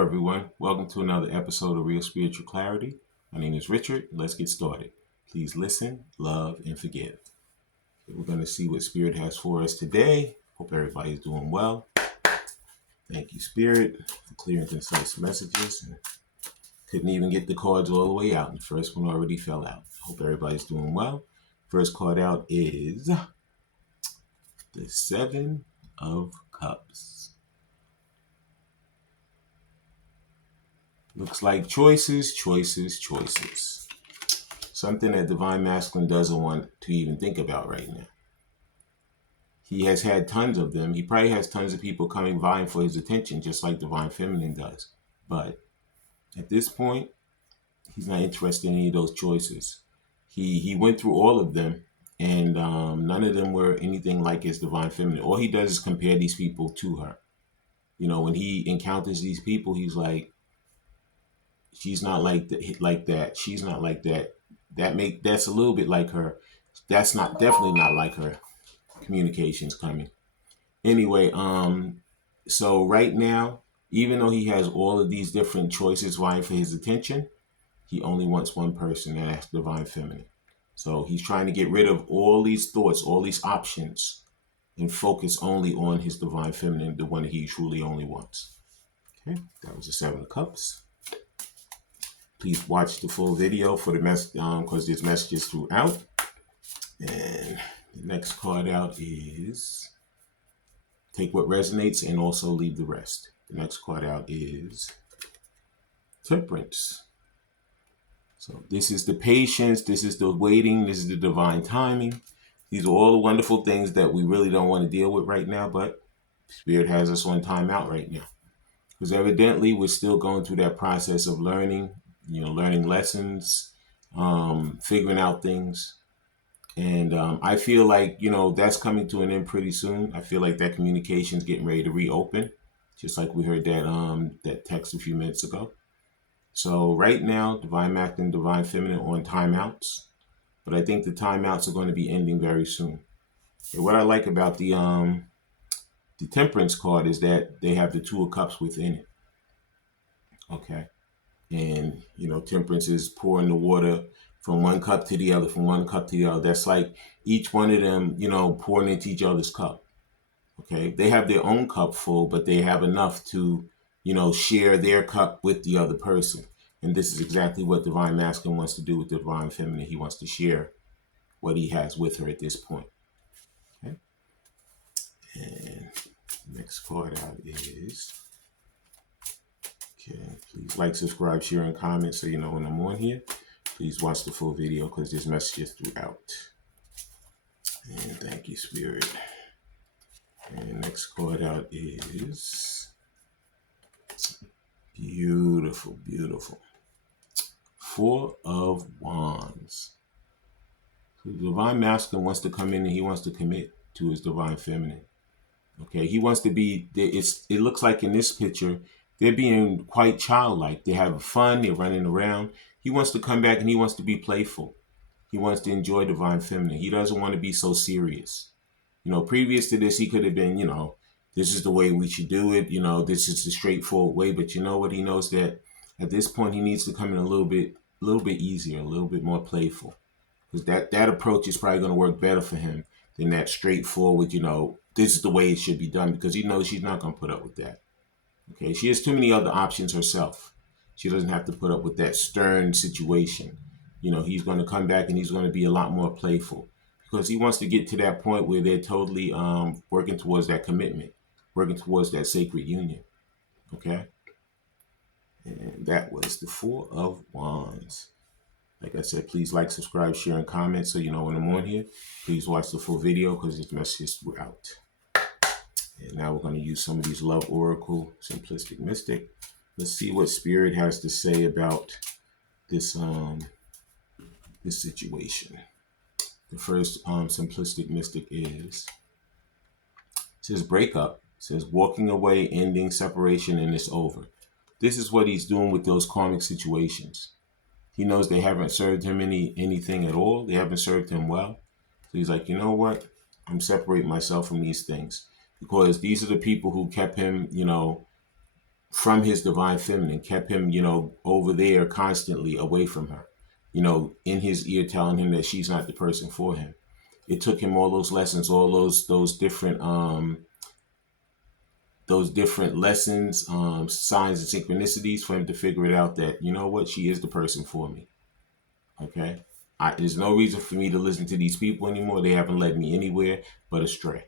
Hello, everyone. Welcome to another episode of Real Spiritual Clarity. My name is Richard. Let's get started. Please listen, love, and forgive. We're going to see what Spirit has for us today. Hope everybody's doing well. Thank you, Spirit, for clear and concise messages. Couldn't even get the cards all the way out. The first one already fell out. Hope everybody's doing well. First card out is the Seven of Cups. Looks like choices. Something that Divine Masculine doesn't want to even think about right now. He has had tons of them. He probably has tons of people coming vying for his attention, just like Divine Feminine does. But at this point, he's not interested in any of those choices. He went through all of them, and none of them were anything like his Divine Feminine. All he does is compare these people to her. You know, when he encounters these people, he's like, she's not like that. She's not like that. That's a little bit like her. That's definitely not like her. Communications coming. Anyway, so right now, even though he has all of these different choices vying for his attention, he only wants one person, and that's Divine Feminine. So he's trying to get rid of all these thoughts, all these options, and focus only on his Divine Feminine, the one that he truly only wants. Okay, that was the Seven of Cups. Please watch the full video for the message, because there's messages throughout. And the next card out is take what resonates and also leave the rest. The next card out is Temperance. So this is the patience, this is the waiting, this is the divine timing. These are all the wonderful things that we really don't want to deal with right now, but Spirit has us on timeout right now. Because evidently we're still going through that process of learning, learning lessons, figuring out things. And I feel like, that's coming to an end pretty soon. I feel like that communication is getting ready to reopen, just like we heard that text a few minutes ago. So right now, Divine Masculine, Divine Feminine on timeouts. But I think the timeouts are going to be ending very soon. And what I like about the Temperance card is that they have the Two of Cups within it. Okay. And, Temperance is pouring the water from one cup to the other, from one cup to the other. That's like each one of them, pouring into each other's cup. Okay. They have their own cup full, but they have enough to, share their cup with the other person. And this is exactly what Divine Masculine wants to do with the Divine Feminine. He wants to share what he has with her at this point. Okay. And next card out is, okay, please like, subscribe, share, and comment so you know when I'm on here. Please watch the full video because there's messages throughout. And thank you, Spirit. And next card out is beautiful, beautiful. Four of Wands. So the Divine Masculine wants to come in and he wants to commit to his Divine Feminine. Okay, he wants to be, it looks like in this picture, they're being quite childlike. They're having fun, they're running around. He wants to come back and he wants to be playful. He wants to enjoy Divine Feminine. He doesn't want to be so serious. Previous to this, he could have been, this is the way we should do it. This is the straightforward way. But you know what? He knows that at this point, he needs to come in a little bit easier, a little bit more playful. Because that approach is probably going to work better for him than that straightforward, this is the way it should be done. Because he knows she's not going to put up with that. Okay, she has too many other options herself. She doesn't have to put up with that stern situation. He's going to come back and he's going to be a lot more playful because he wants to get to that point where they're totally working towards that commitment, working towards that sacred union. Okay. And that was the Four of Wands. Like I said, please like, subscribe, share, and comment so you know when I'm on here. Please watch the full video because this message is out. And now we're going to use some of these Love Oracle, Simplistic Mystic. Let's see what Spirit has to say about this this situation. The first Simplistic Mystic says breakup. It says walking away, ending, separation, and it's over. This is what he's doing with those karmic situations. He knows they haven't served him anything at all. They haven't served him well. So he's like, you know what? I'm separating myself from these things. Because these are the people who kept him, from his divine feminine, kept him, over there constantly away from her, in his ear telling him that she's not the person for him. It took him all those lessons, all those different lessons, signs and synchronicities for him to figure it out that, you know what, she is the person for me. Okay. There's no reason for me to listen to these people anymore. They haven't led me anywhere but astray.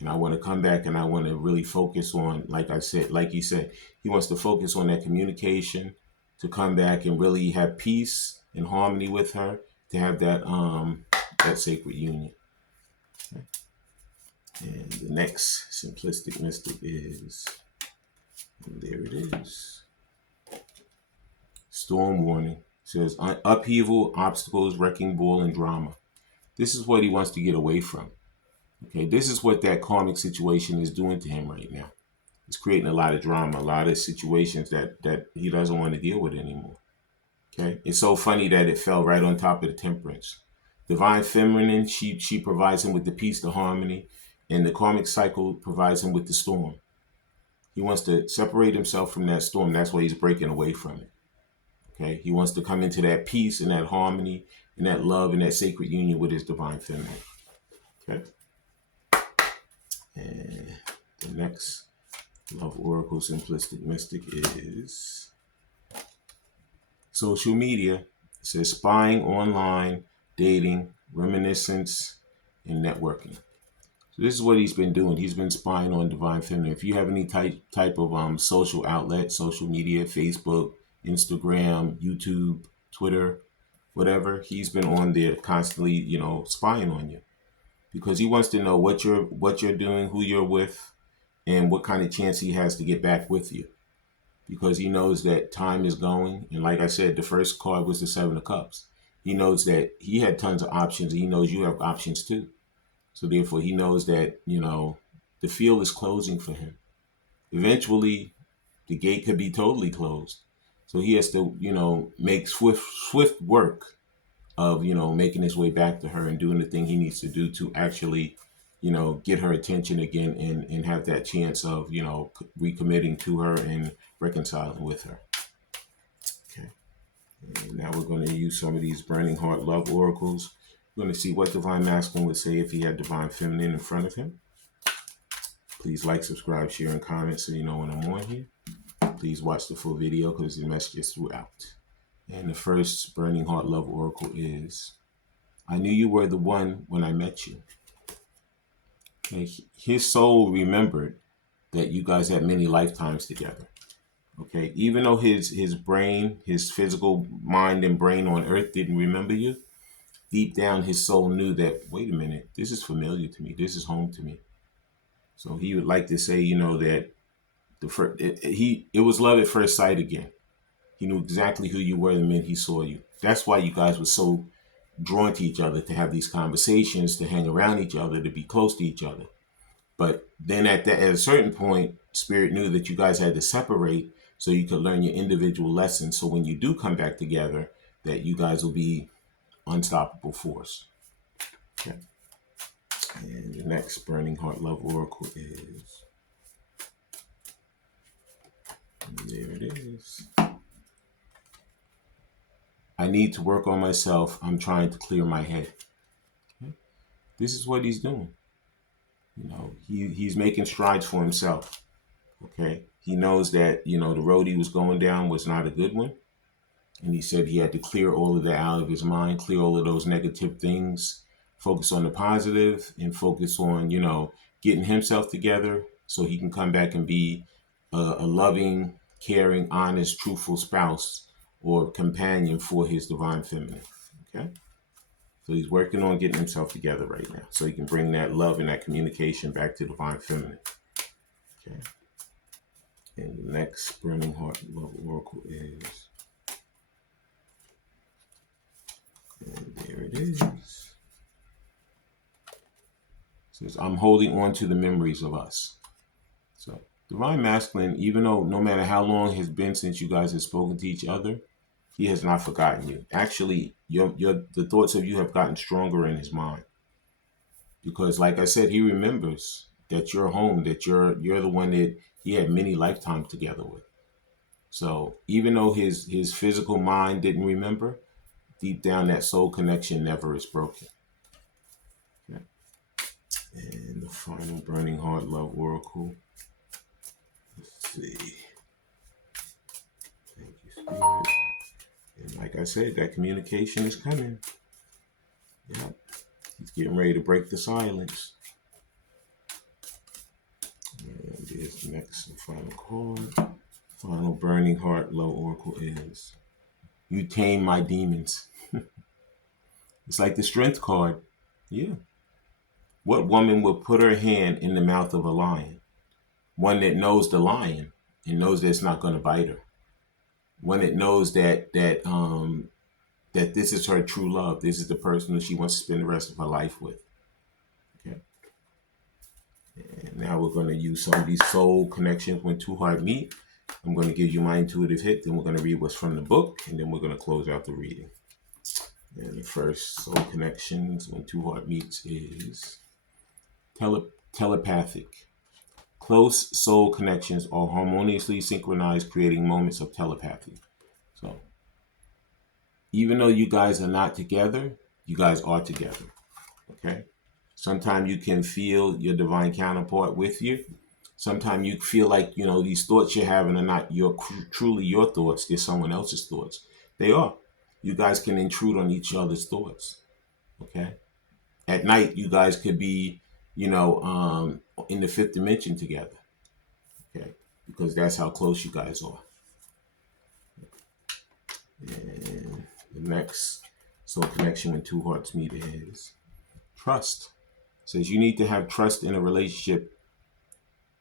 And I want to come back and I want to really focus on, like he said, he wants to focus on that communication, to come back and really have peace and harmony with her, to have that sacred union. Okay. And the next simplistic mystic is, and there it is, storm warning. It says upheaval, obstacles, wrecking ball, and drama. This is what he wants to get away from. Okay, this is what that karmic situation is doing to him right now. It's creating a lot of drama, a lot of situations that he doesn't want to deal with anymore. Okay, it's so funny that it fell right on top of the temperance. Divine feminine, she provides him with the peace, the harmony, and the karmic cycle provides him with the storm. He wants to separate himself from that storm. That's why he's breaking away from it. Okay, he wants to come into that peace and that harmony and that love and that sacred union with his divine feminine. Okay. And the next love oracle simplistic mystic is social media. It says spying online, dating, reminiscence, and networking. So this is what he's been doing. He's been spying on divine feminine. If you have any type of social outlet, social media, Facebook, Instagram, YouTube, Twitter, whatever, he's been on there constantly, spying on you. Because he wants to know what you're doing, who you're with, and what kind of chance he has to get back with you. Because he knows that time is going. And like I said, the first card was the Seven of Cups. He knows that he had tons of options, and he knows you have options too. So therefore, he knows that, the field is closing for him. Eventually, the gate could be totally closed. So he has to, make swift work of, making his way back to her and doing the thing he needs to do to actually, get her attention again and have that chance of, recommitting to her and reconciling with her. Okay. And now we're going to use some of these burning heart love oracles. We're going to see what divine masculine would say if he had divine feminine in front of him. Please like, subscribe, share, and comment so you know when I'm on here. Please watch the full video because the message is throughout. And the first burning heart love oracle is, I knew you were the one when I met you. Okay. His soul remembered that you guys had many lifetimes together. Okay. Even though his brain, his physical mind and brain on earth didn't remember you, deep down his soul knew that, wait a minute, this is familiar to me. This is home to me. So he would like to say, that it was love at first sight again. He knew exactly who you were the minute he saw you. That's why you guys were so drawn to each other, to have these conversations, to hang around each other, to be close to each other. But then at a certain point, Spirit knew that you guys had to separate so you could learn your individual lessons. So when you do come back together, that you guys will be unstoppable force. Okay. And the next burning heart love oracle is, there it is. I need to work on myself. I'm trying to clear my head. Okay. This is what he's doing. He's making strides for himself. Okay. He knows that, the road he was going down was not a good one. And he said he had to clear all of that out of his mind, clear all of those negative things, focus on the positive, and focus on, getting himself together so he can come back and be a loving, caring, honest, truthful spouse or companion for his divine feminine. Okay. So he's working on getting himself together right now so he can bring that love and that communication back to divine feminine. Okay. And the next burning heart love oracle is, and there it is. It says, I'm holding on to the memories of us. So divine masculine, even though no matter how long it has been since you guys have spoken to each other, he has not forgotten you. Actually, the thoughts of you have gotten stronger in his mind. Because like I said, he remembers that you're home, that you're the one that he had many lifetimes together with. So even though his physical mind didn't remember, deep down that soul connection never is broken. Okay. And the final burning heart love oracle. Let's see. Thank you, Spirit. And like I said, that communication is coming. Yeah. He's getting ready to break the silence. And there's the next and final card. Final burning heart low oracle is, you tame my demons. It's like the strength card. Yeah. What woman would put her hand in the mouth of a lion? One that knows the lion and knows that it's not going to bite her. One that knows that this is her true love. This is the person that she wants to spend the rest of her life with. Okay. And now we're going to use some of these soul connections when two hearts meet. I'm going to give you my intuitive hit. Then we're going to read what's from the book. And then we're going to close out the reading. And the first soul connections when two hearts meets is telepathic. Close soul connections are harmoniously synchronized, creating moments of telepathy. So even though you guys are not together, you guys are together. Okay? Sometimes you can feel your divine counterpart with you. Sometimes you feel like, these thoughts you're having are not truly your thoughts. They're someone else's thoughts. They are. You guys can intrude on each other's thoughts. Okay? At night, you guys could be, in the fifth dimension together. Okay? Because that's how close you guys are. And the next soul connection when two hearts meet is trust. It says you need to have trust in a relationship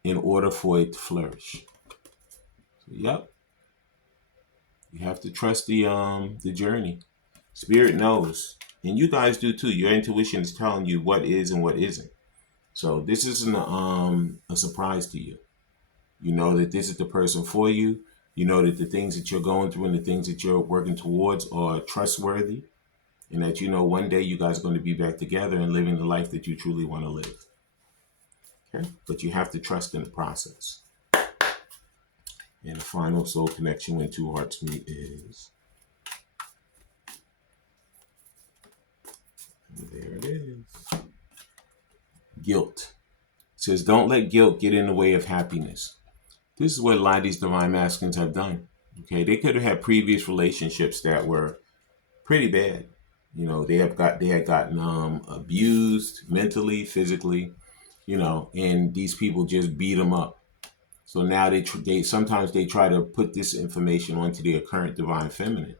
in order for it to flourish. So, yep. You have to trust the journey. Spirit knows. And you guys do too. Your intuition is telling you what is and what isn't. So this isn't a surprise to you. You know that this is the person for you. You know that the things that you're going through and the things that you're working towards are trustworthy. And that one day you guys are going to be back together and living the life that you truly want to live. Okay? But you have to trust in the process. And the final soul connection when two hearts meet is, there it is, guilt. It says, don't let guilt get in the way of happiness. This is what a lot of these divine masculines have done. Okay, they could have had previous relationships that were pretty bad. They had gotten abused mentally, physically, and these people just beat them up. So now they sometimes they try to put this information onto their current divine feminine.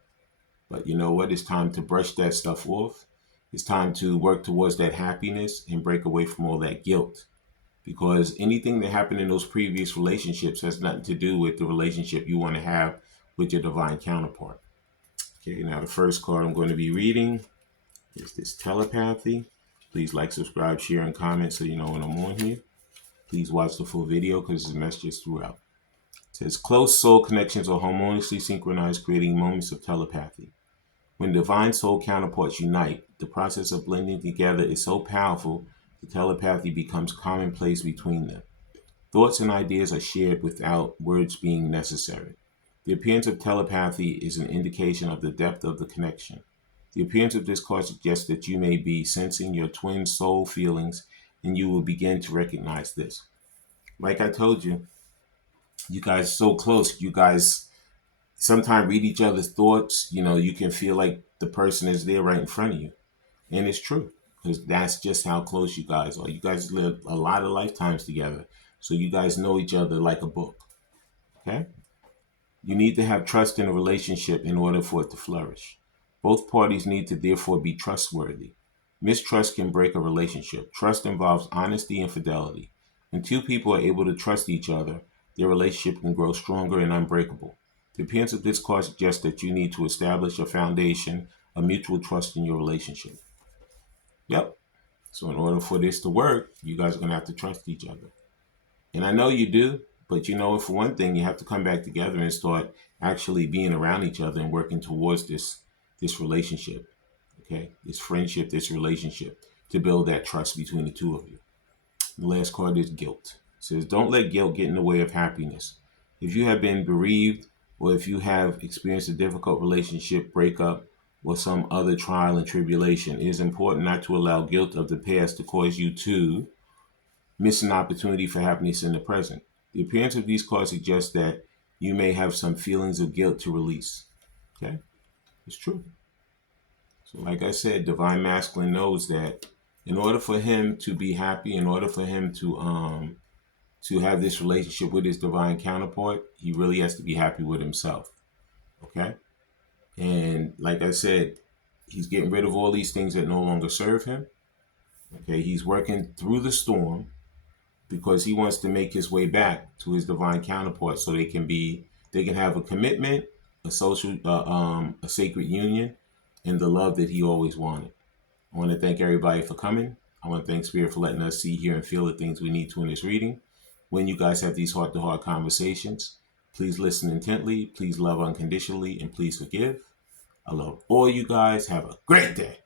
But you know what? It's time to brush that stuff off. It's time to work towards that happiness and break away from all that guilt. Because anything that happened in those previous relationships has nothing to do with the relationship you want to have with your divine counterpart. Okay, now the first card I'm going to be reading is this telepathy. Please like, subscribe, share, and comment so you know when I'm on here. Please watch the full video because there's messages throughout. It says, close soul connections are harmoniously synchronized, creating moments of telepathy. When divine soul counterparts unite, the process of blending together is so powerful, the telepathy becomes commonplace between them. Thoughts and ideas are shared without words being necessary. The appearance of telepathy is an indication of the depth of the connection. The appearance of this card suggests that you may be sensing your twin soul feelings, and you will begin to recognize this. Like I told you, you guys are so close. You guys sometimes read each other's thoughts. You can feel like the person is there right in front of you. And it's true, because that's just how close you guys are. You guys live a lot of lifetimes together. So you guys know each other like a book. Okay? You need to have trust in a relationship in order for it to flourish. Both parties need to therefore be trustworthy. Mistrust can break a relationship. Trust involves honesty and fidelity. When two people are able to trust each other, their relationship can grow stronger and unbreakable. The appearance of this card suggests that you need to establish a foundation of mutual trust in your relationship. Yep. So in order for this to work, you guys are going to have to trust each other. And I know you do, but for one thing, you have to come back together and start actually being around each other and working towards this relationship. Okay? This friendship, this relationship, to build that trust between the two of you. The last card is guilt. says, don't let guilt get in the way of happiness. If you have been bereaved, or if you have experienced a difficult relationship breakup or some other trial and tribulation, it is important not to allow guilt of the past to cause you to miss an opportunity for happiness in the present. The appearance of these cards suggests that you may have some feelings of guilt to release. Okay? It's true. So like I said, Divine Masculine knows that in order for him to be happy, in order for him to have this relationship with his divine counterpart, he really has to be happy with himself. Okay? And like I said, he's getting rid of all these things that no longer serve him. Okay? He's working through the storm because he wants to make his way back to his divine counterpart so they can have a commitment, a social, a sacred union, and the love that he always wanted. I want to thank everybody for coming. I want to thank Spirit for letting us see, hear, and feel the things we need to in this reading. When you guys have these heart-to-heart conversations, please listen intently, please love unconditionally, and please forgive. I love all you guys. Have a great day.